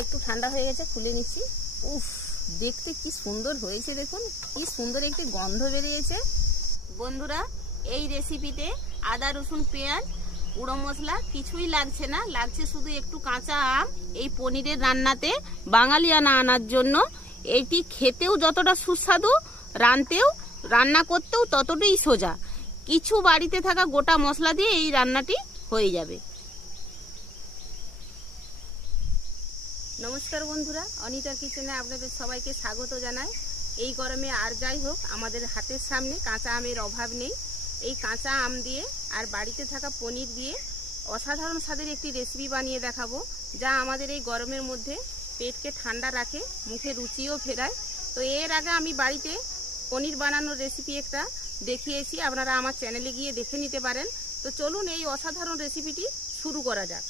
একটু ঠান্ডা হয়ে গেছে, খুলে নিচ্ছি। উফ, দেখতে কি সুন্দর হয়েছে, দেখুন কি সুন্দর একটি গন্ধ বেরিয়েছে। বন্ধুরা, এই রেসিপিতে আদা রসুন পেঁয়াজ গুঁড়ো মশলা কিছুই লাগছে না, লাগছে শুধু একটু কাঁচা আম। এই পনিরের রান্নাতে বাঙালিয়ানা আনার জন্য এটি খেতেও যতটা সুস্বাদু, রান্না করতেও ততটাই সোজা। কিছু বাড়িতে থাকা গোটা মশলা দিয়ে এই রান্নাটি হয়ে যাবে। নমস্কার বন্ধুরা, অনিতার কিচেনে আপনাদের সবাইকে স্বাগত জানাই। এই গরমে আর যাই হোক, আমাদের হাতের সামনে কাঁচা আমের অভাব নেই। এই কাঁচা আম দিয়ে আর বাড়িতে থাকা পনির দিয়ে অসাধারণ স্বাদের একটি রেসিপি বানিয়ে দেখাবো, যা আমাদের এই গরমের মধ্যে পেটকে ঠান্ডা রাখে, মুখে রুচিও ফেরায়। তো এর আগে আমি বাড়িতে পনির বানানোর রেসিপি একটা দেখিয়েছি, আপনারা আমার চ্যানেলে গিয়ে দেখে নিতে পারেন। তো চলুন এই অসাধারণ রেসিপিটি শুরু করা যাক।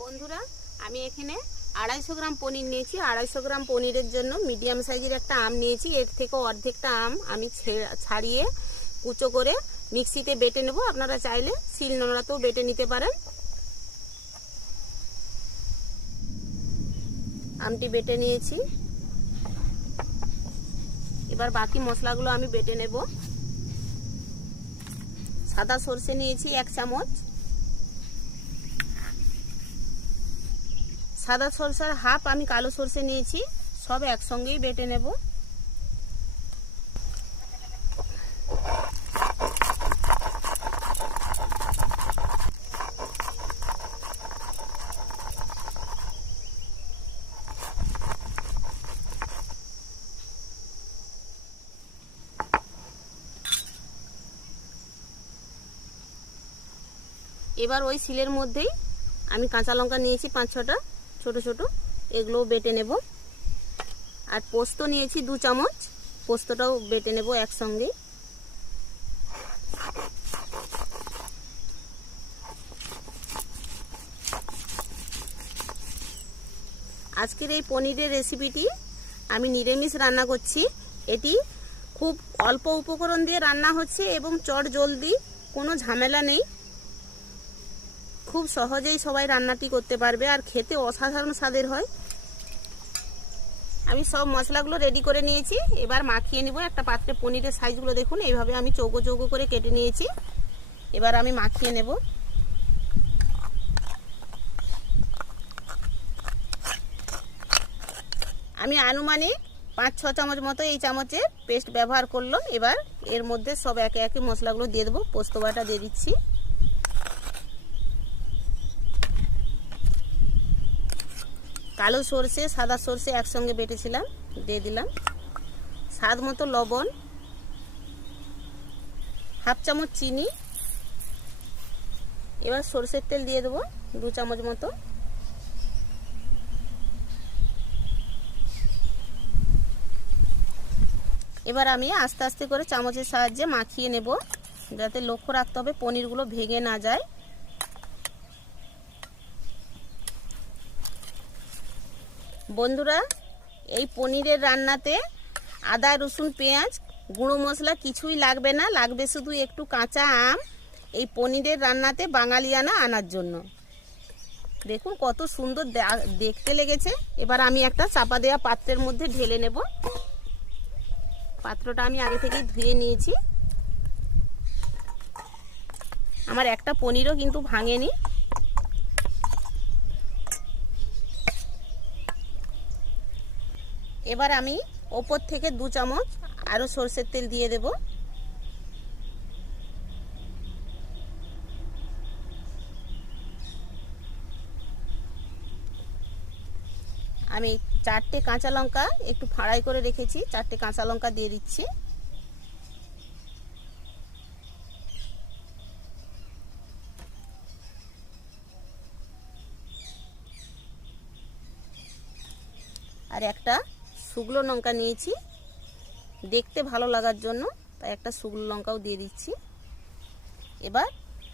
বন্ধুরা, আমি এখানে 250 গ্রাম পনির নিয়েছি। 250 গ্রাম পনিরের জন্য মিডিয়াম সাইজের একটা আম নিয়েছি। এর থেকে অর্ধেকটা আম আমি ছাড়িয়ে কুচো করে মিক্সিতে বেটে নেব। আপনারা চাইলে শিলনোড়াতেও বেটে নিতে পারেন। আমটি বেটে নিয়েছি, এবার বাকি মশলাগুলো আমি বেটে নেব। সাদা সরষে নিয়েছি 1 চামচ, সাদা সরষের হাফ আমি কালো সরষে নিয়েছি, সব একসঙ্গেই বেটে নেব। এবার ওই শিলের মধ্যেই আমি কাঁচা লঙ্কা নিয়েছি 5-6টা ছোট ছোট, এগুলোও বেটে নেব। আর পোস্ত নিয়েছি 2 চামচ, পোস্তটাও বেটে নেব একসঙ্গে। আজকের এই পনিরের রেসিপিটি আমি নিরামিষ রান্না করছি। এটি খুব অল্প উপকরণ দিয়ে রান্না হচ্ছে এবং চট জলদি, কোনো ঝামেলা নেই। খুব সহজেই সবাই রান্নাটি করতে পারবে আর খেতে অসাধারণ স্বাদের হয়। আমি সব মশলাগুলো রেডি করে নিয়েছি, এবার মাখিয়ে নিব একটা পাত্রে। পনিরের সাইজগুলো দেখুন, এইভাবে আমি চৌকো চৌকো করে কেটে নিয়েছি। এবার আমি মাখিয়ে নেব। আমি আনুমানিক 5-6 চামচ মতো এই চামচের পেস্ট ব্যবহার করলাম। এবার এর মধ্যে সব একে একে মশলাগুলো দিয়ে দেবো। পোস্ত বাটা দিয়ে দিচ্ছি, কালো সরষে সাদা সরষে একসঙ্গে বেটেছিলাম দিয়ে দিলাম, স্বাদ মতো লবণ, হাফ চামচ চিনি। এবার সরষের তেল দিয়ে দেবো 2 চামচ মতো। এবার আমি আস্তে আস্তে করে চামচের সাহায্যে মাখিয়ে নেব, যাতে লক্ষ্য রাখতে হবে পনিরগুলো ভেঙে না যায়। বন্ধুরা, এই পনিরের রান্নাতে আদা রসুন পেঁয়াজ গুঁড়ো মশলা কিছুই লাগবে না, লাগবে শুধু একটু কাঁচা আম এই পনিরের রান্নাতে বাঙালিয়ানা আনার জন্য। দেখুন কত সুন্দর দেখতে লেগেছে। এবার আমি একটা চাপা দেওয়া পাত্রের মধ্যে ঢেলে নেব। পাত্রটা আমি আগে থেকেই ধুয়ে নিয়েছি। আমার একটা পনিরও কিন্তু ভাঙেনি। এবার আমি ওপর থেকে 2 চামচ আরও সরষের তেল দিয়ে দেব। আমি 4টে কাঁচা লঙ্কা একটু ফাড়াই করে রেখেছি, 4টে কাঁচা লঙ্কা দিয়ে দিচ্ছি। আর একটা শুকনো লঙ্কা নিয়েছি, দেখতে ভালো লাগার জন্য, তাই একটা শুকনো লঙ্কাও দিয়ে দিচ্ছি। এবার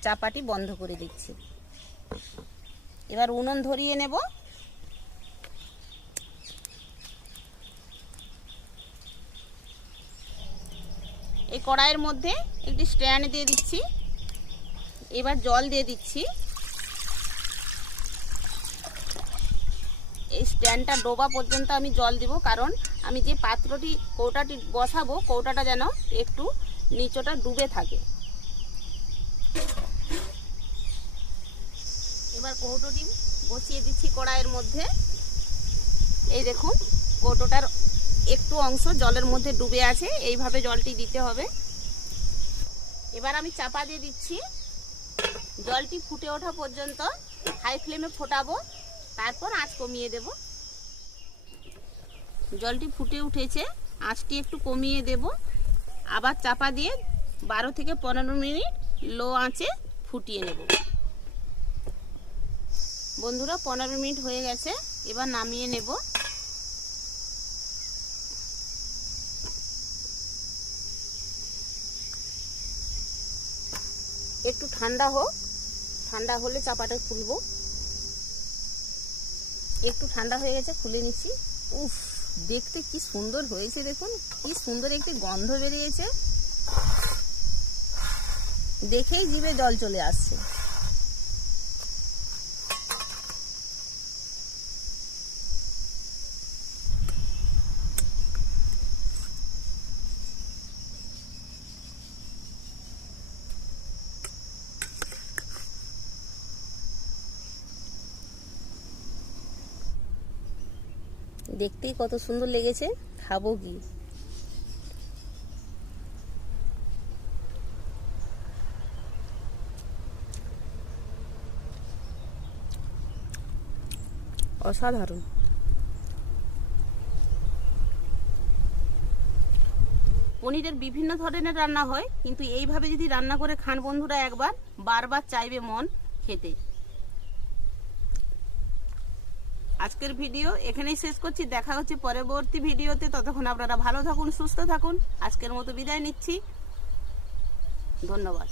চাপাটি বন্ধ করে দিচ্ছি। এবার উনুন ধরিয়ে নেব। এই কড়াইয়ের মধ্যে একটি স্ট্যান্ড দিয়ে দিচ্ছি। এবার জল দিয়ে দিচ্ছি। এই স্ট্যান্ডটা ডোবা পর্যন্ত আমি জল দিব, কারণ আমি যে পাত্রটি কৌটাটি বসাবো কৌটাটা যেন একটু নিচটা ডুবে থাকে। এবার কৌটোটি বসিয়ে দিচ্ছি কড়াইয়ের মধ্যে। এই দেখুন কৌটোটার একটু অংশ জলের মধ্যে ডুবে আছে, এইভাবে জলটি দিতে হবে। এবার আমি চাপা দিয়ে দিচ্ছি, জলটি ফুটে ওঠা পর্যন্ত হাই ফ্লেমে ফোটাবো, তারপর আঁচ কমিয়ে দেব। জলটি ফুটে উঠেছে, আঁচটি একটু কমিয়ে দেব, আবার চাপা দিয়ে 12 থেকে 15 মিনিট লো আঁচে ফুটিয়ে নেব। বন্ধুরা 15 মিনিট হয়ে গেছে, এবার নামিয়ে নেব। একটু ঠান্ডা হোক, ঠান্ডা হলে চাপাটা খুলবো। একটু ঠান্ডা হয়ে গেছে, খুলে নিচ্ছি। উফ, দেখতে কি সুন্দর হয়েছে, দেখুন কি সুন্দর একটি গন্ধ বেরিয়েছে, দেখেই জিভে জল চলে আসছে। দেখতেই কত সুন্দর লেগেছে, খাবো কি। অসাধারণ। পনিরের বিভিন্ন ধরনের রান্না হয়, কিন্তু এইভাবে যদি রান্না করে খান বন্ধুরা একবার, বারবার চাইবে মন খেতে। আজকের ভিডিও এখানেই শেষ করছি, দেখা হচ্ছে পরবর্তী ভিডিওতে। ততক্ষণ আপনারা ভালো থাকুন, সুস্থ থাকুন। আজকের মতো বিদায় নিচ্ছি, ধন্যবাদ।